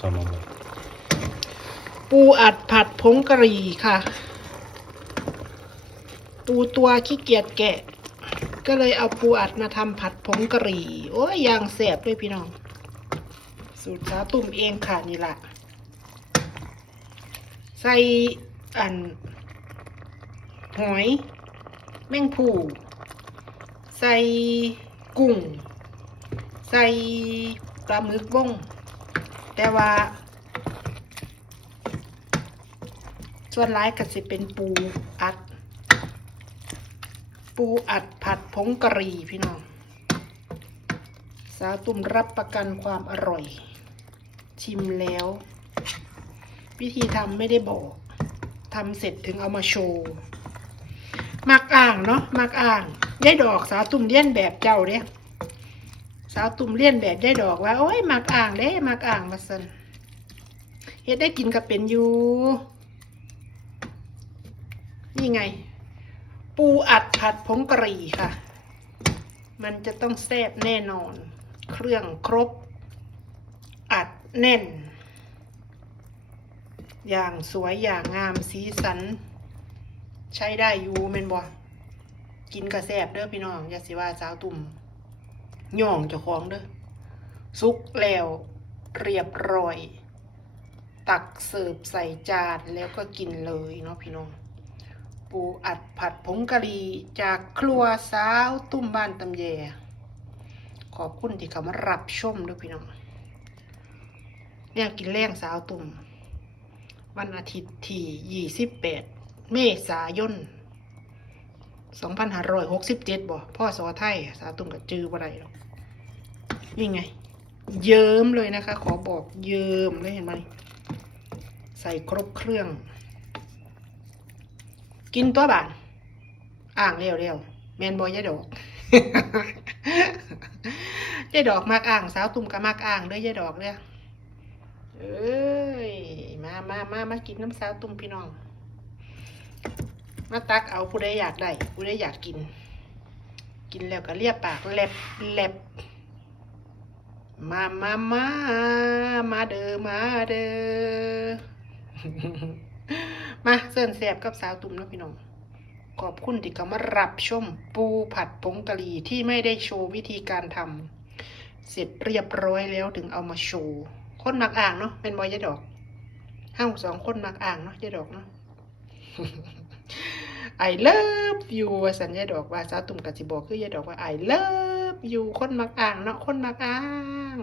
samma mål. ปูอัดผัดผงกะหรี่ค่ะ ปูตัวขี้เกียจแกะ ก็เลยเอาปูอัดมาทำผัดผงกะหรี่ โอ้ยยางแสบด้วยพี่น้อง สูตรสาตุ่มเองค่ะนี่ละใส่อัน หอย แมงผูใส่กุ้ง ใส่ปลาหมึกบ้ง แต่ว่า ส่วนร้ายก็จะเป็นปูอัด ปูอัดผัดผงกะหรี่พี่น้อง สาวตุ่มรับประกันความอร่อย ชิมแล้ว วิธีทำไม่ได้บอกทำเสร็จถึงเอามาโชว์มักอ่างเนาะมักอ่างยายดอกสาวตุ่มเลี้ยนแบบเจ้าเด้ สาวตุ่มเลี้ยนแบบยายดอกว่า โอ้ยมักอ่างเด้มักอ่างมาสันเฮ็ดได้กินกับเป็นอยู่ นี่ไง ปูอัดผัดผงกะหรี่ค่ะ มันจะต้องแซ่บแน่นอน เครื่องครบ อัดแน่น อย่างสวยอย่างงามสีสัน ใช้ได้อยู่เมนบ่กินกระแซบเด้อพี่น้อง อย่าสิว่าสาวตุ่ม ย่องเจ้าของเด้อซุกแล้วเรียบร้อย ตักเสิร์ฟใส่จานแล้วก็กินเลยเนาะพี่น้อง ปูอัดผัดผงกะหรี่จากครัวสาวตุ้มบ้านตำแย ขอบคุณที่เขามารับชมด้วยพี่น้องเนี่ยกินแรงสาวตุ่ม วันอาทิตย์ที่ 28 เมษายน 2567บ่พ่อสอไทยสาวตุ่มกับจือบ่ได้หรอกนี่ไง เยิ้มเลยนะคะ ขอบอกเยิ้มเลยเห็นไหมใส่ครบเครื่อง กินตัวบานอ่างเร็วเร็วๆแมนบอยยาดอกยาดอกมากอ่างสาวตุ่มก็มากอ่างเด้วยยาดอกเนี่ยเอ้ยมามามามากินน้ำสาวตุ่มพี่น้อง มาตักเอาผู้ใดอยากได้ผู้ใดอยากกิน กินแล้วก็เลียปากแลบแลบมามามามาเด้อมาเด้อมาเสิร์นแสบกับสาวตุ่มนะพี่น้องขอบคุณที่เขามารับชมปูผัดผงกะหรี่ที่ไม่ได้โชว์วิธีการทำเสร็จเรียบร้อยแล้วถึงเอามาโชว์คนมักอ่างเนาะเป็นบอยยายดอกห้าสองคนมักอ่างเนาะยายดอกเนาะ I love you ว่าสัญญาดอกว่าสาวตุ่มกับสิบอกคือยาดอกว่า I love you คนมักอ่างเนาะคนมักอ่าง